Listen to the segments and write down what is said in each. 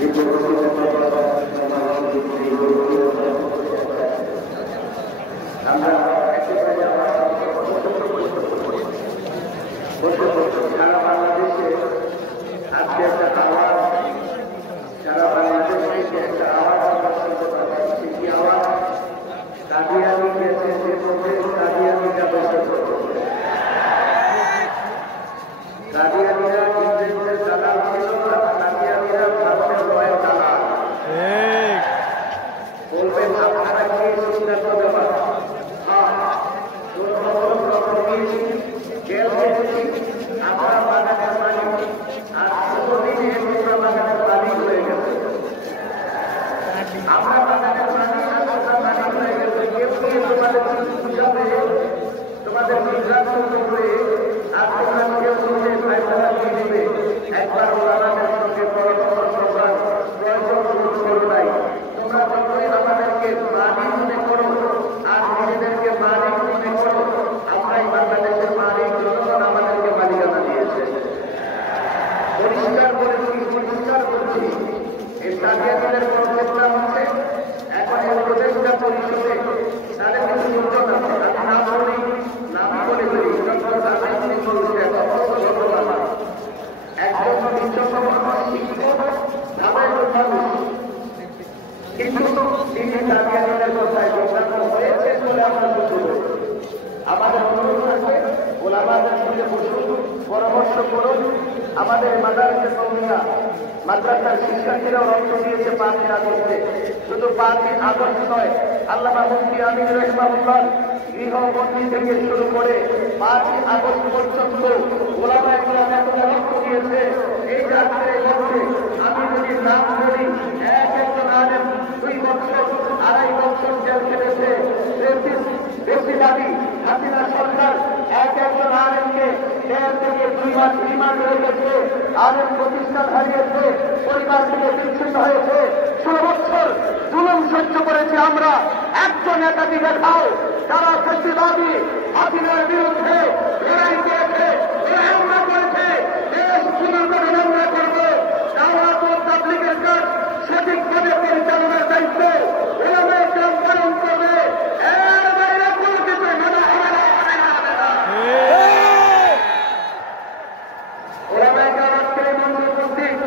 সারা বাংলাদেশে আজকে একটা আওয়াজ, সারা বাংলাদেশে একটা আওয়াজ আমরা শুনতে পাচ্ছি। কি আওয়াজ? কাদিয়ানি গেছে যে পথে কাদিয়ানিটা বসে কাদিয়ানিরা ইংরেজদের দালাল ছিল, কাদিয়ানিরা ভারতের রয়ের দালাল। বলবেন আপনারা কি সিদ্ধান্ত দেওয়া? আমরা বাগানের মালিক, আর শুধুদিন আমরা বাগানের মালিক হয়ে গেছে। আমরা বাগানের মালিক, আমরা মালিক হয়ে গেছে। কেউ কি তোমাদের বুঝাবে, তোমাদের নির্যাতন করবে, আর তোমরা কেউ শুনে ফেসলা দিয়ে দেবে। একবার ওলামাদের সঙ্গে পরামর্শ করার প্রয়োজন করো নাই। তোমরা যতই আমাদেরকে মালিক মনে করো আর নিজেদেরকে মালিক মনে করো, আমরাই বাংলাদেশের মালিক, জনগণ আমাদেরকে মালিকানা দিয়েছে। পরিষ্কার করেছি, পরিষ্কার করছি। এই কাদিয়ানিদের কোন প্রোগ্রাম হচ্ছে এখন এই উপদেষ্টা পরিষদে তাদের কিছু যোগ্যতা আছে। আমি নাম বলি, নাম বলে বলি, একজন শিক্ষক কিন্তু তিনি কাদিয়ানিদের কথায় যোগদান হয়েছে বলে আমরা বুঝব। আমাদের অনুরোধ থাকবে, ওলামাদের সঙ্গে বসুন, পরামর্শ করুন। আমাদের মাদ্রাসা কওমিয়া মাদ্রাসার শিক্ষার্থীরাও রক্ত দিয়েছে 5 আগস্টে। শুধু 5 আগস্ট নয়, আল্লামা মুফতি আমিন রাহিমাহুল্লাহ গৃহবন্দী থেকে শুরু করে 5 আগস্ট পর্যন্ত ওলামায়ে কেরাম এত রক্ত দিয়েছে। এই রাত্রে মধ্যে আমি যদি নাম বলি, একজন আলেম 2 বছর 2.5 বছর জেল খেটেছে। বেশিবাদী হাসিনা সরকার একজন আলেমকে 1.5 থেকে 2 মাস রিমান্ড রেখেছে। আলেম প্রতিষ্ঠান হারিয়েছে, পরিবার থেকে বিচ্ছিন্ন হয়েছে। 16 বছর জুলুম সহ্য করেছি আমরা। একজন একাধি দেখাও যারা বেশিবাদী হাসিনার বিরুদ্ধে লড়াই করেছে, আমরা করেছে। দেশ পুনর্গঠন আমরা করব। দাওয়াত ও তাবলীগের কাজ সঠিকভাবে পরিচালনার দায়িত্ব ওলামায়ে কেরাম পালন করবে। এর বাইরে কোনো কিছু মানা হবে না। ওলামায়ে কেরাম আজকের এই মঞ্চে উপস্থিত।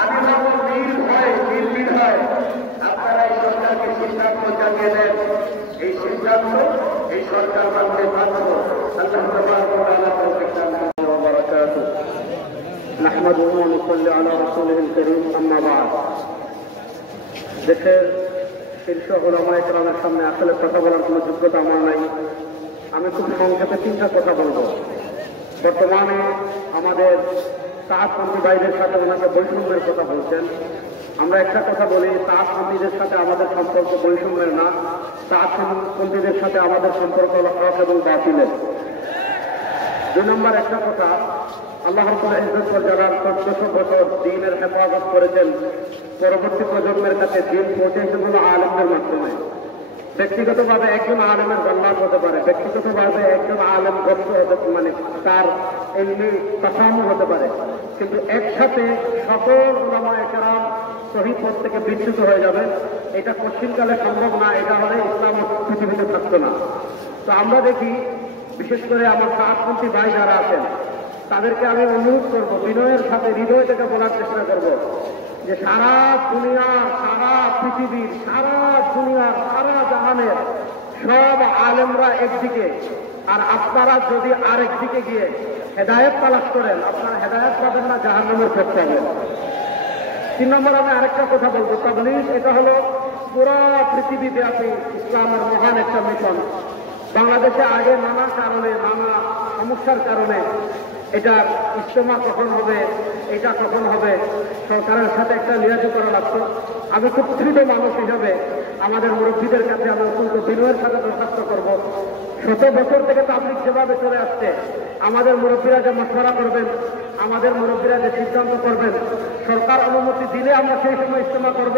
আমি ভাবো দিন হয়, দিন হয়, আপনারা এই সরকারকে সিদ্ধান্ত জানিয়ে দেন। এই সিদ্ধান্ত এই সরকার মানতে বাধ্য। আল্লাহ তাবারাক ওয়া তাআলা তৌফিক দান করুন। ওয়া বারাকাতুহু। নাহমাদুহু ওয়া নুসাল্লি আলা রাসূলিহিল কারীম, আম্মা বা'দ। দেশের শীর্ষ ওলামায়ে কেরামের সামনে আসলে কথা বলার কোনো যোগ্যতা আমার নাই। আমি খুব সংক্ষেপে 3টা কথা বলব। বর্তমানে আমাদের তাআতপন্থী ভাইদের সাথে ওনাকে বৈষম্যের কথা বলছেন। আমরা একটা কথা বলি, তাআতপন্থীদের সাথে আমাদের সম্পর্ক বৈষম্যের না, তাআতপন্থীদের সাথে আমাদের সম্পর্ক হল হক এবং বাতিলের। 2 নম্বর একটা কথা, আল্লাহ রাব্বুল ইজ্জত ওয়াল জালাল 1400 বছর দ্বীনের হেফাজত করেছেন। পরবর্তী প্রজন্মের কাছে দ্বীন পৌঁছেছে হলো আলেমদের মাধ্যমে। ব্যক্তিগতভাবে একজন আলেমের জান্নাত হতে পারে, ব্যক্তিগতভাবে একজন আলেম গর্ব হতে, মানে তার এমনি তাসামু হতে পারে, কিন্তু একসাথে সকল উলামায়ে কেরাম সহিহ পথ থেকে বিচ্যুত হয়ে যাবে, এটা কঠিনকালে সম্ভব না। এটা হলে ইসলাম পৃথিবীতে থাকতো না। তো আমরা দেখি, বিশেষ করে আমার তাআতপন্থী ভাই যারা আছেন তাদেরকে আমি অনুরোধ করব, বিনয়ের সাথে হৃদয় থেকে বলার চেষ্টা করব যে সারা দুনিয়ার, সারা পৃথিবীর, সারা দুনিয়ার, সারা জাহানের সব আলেমরা একদিকে, আর আপনারা যদি আরেক দিকে গিয়ে হেদায়েত তালাশ করেন, আপনারা হেদায়েত পাবেন না, জাহান্নামের পথ পাবেন। 3 নম্বর আমি আরেকটা কথা বলবো, তাবলীগ এটা হলো পুরো পৃথিবীব্যাপী ইসলামের মহান একটা মিশন। বাংলাদেশে আগে নানা কারণে, নানা সমস্যার কারণে এটা ইজতেমা কখন হবে, এটা কখন হবে, সরকারের সাথে একটা লিয়াজু করা লাগতো। আমি খুব দৃঢ় মানুষ হিসাবে আমাদের মুরব্বীদের কাছে আমি অত্যন্ত বিনয়ের সাথে দরখাস্ত করব, 100 বছর থেকে তাবলীগ যেভাবে চলে আসছে, আমাদের মুরব্বীরা যে মশওয়ারা করবেন, আমাদের মুরব্বীরা যে সিদ্ধান্ত করবেন, সরকার অনুমতি দিলে আমরা সেই সময় ইজতেমা করব,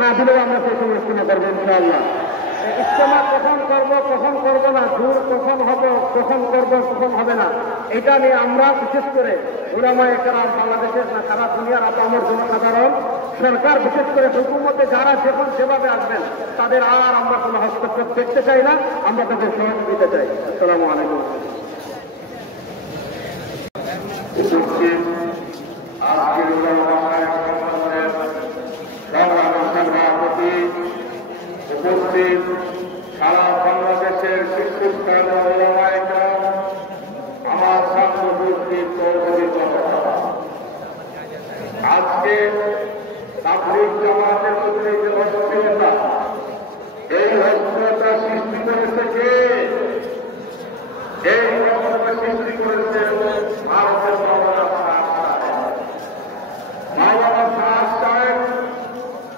না দিলেও আমরা সেই সময় ইজতেমা করবো ইনশাআল্লাহ। ইজতেমা কখন করব, কখন করব না, দূর কখন হব, কখন করব, কখন হবে না, এটা নিয়ে আমরা বিশেষ করে উলামায়ে কেরাম বাংলাদেশের না সারা দুনিয়ার আপামর জনসাধারণ সরকার বিশেষ করে হুকুমতে যারা যখন যেভাবে আসবেন তাদের আর আমরা কোনো হস্তক্ষেপ দেখতে চাই না, আমরা তাদের সহযোগিতা চাই। আসসালামু আলাইকুম। সভাপতি উপস্থিত সারা বাংলাদেশের শীর্ষস্থানীয় ওলামায়ে কেরাম, আমার সামনে উপস্থিত চৌধুরী জনতা, আজকে তাবলীগ জামাতের মধ্যে যে অস্থিরতা, এই অস্থিরতা সৃষ্টি করেছে কে? এই অস্থিরতা সৃষ্টি করেছে ভারতের মাওলানা সাহেব সাহেব।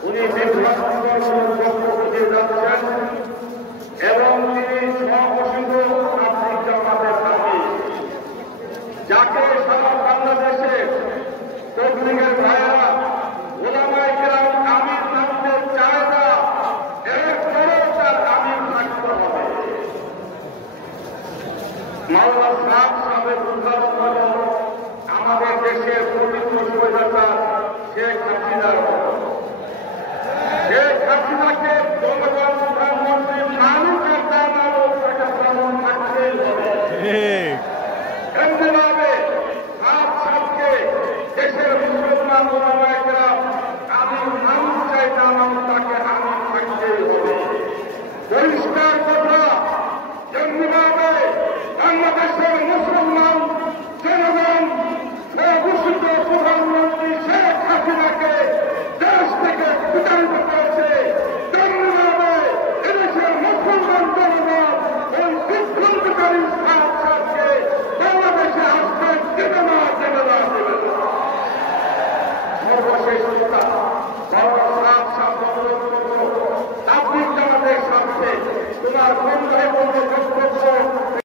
উনি বিভ্রান্তিকর বক্তব্য দিয়ে যাচ্ছেন এবং তিনি স্বঘোষিত তাবলীগ জামাতের কর্মী, যাকে সারা বাংলাদেশে তবলীগের ভাইয়েরা ওলামায়ে কেরাম আমির নামতে চায় না, এরপরেও তার আমির থাকতে হবে। মাওলানা সাহেবের উদাহরণ হল আমাদের দেশের পবিত্র স্বৈরাচার শেখ হাসিনার। শেখ হাসিনাকে জনগণ প্রধানমন্ত্রী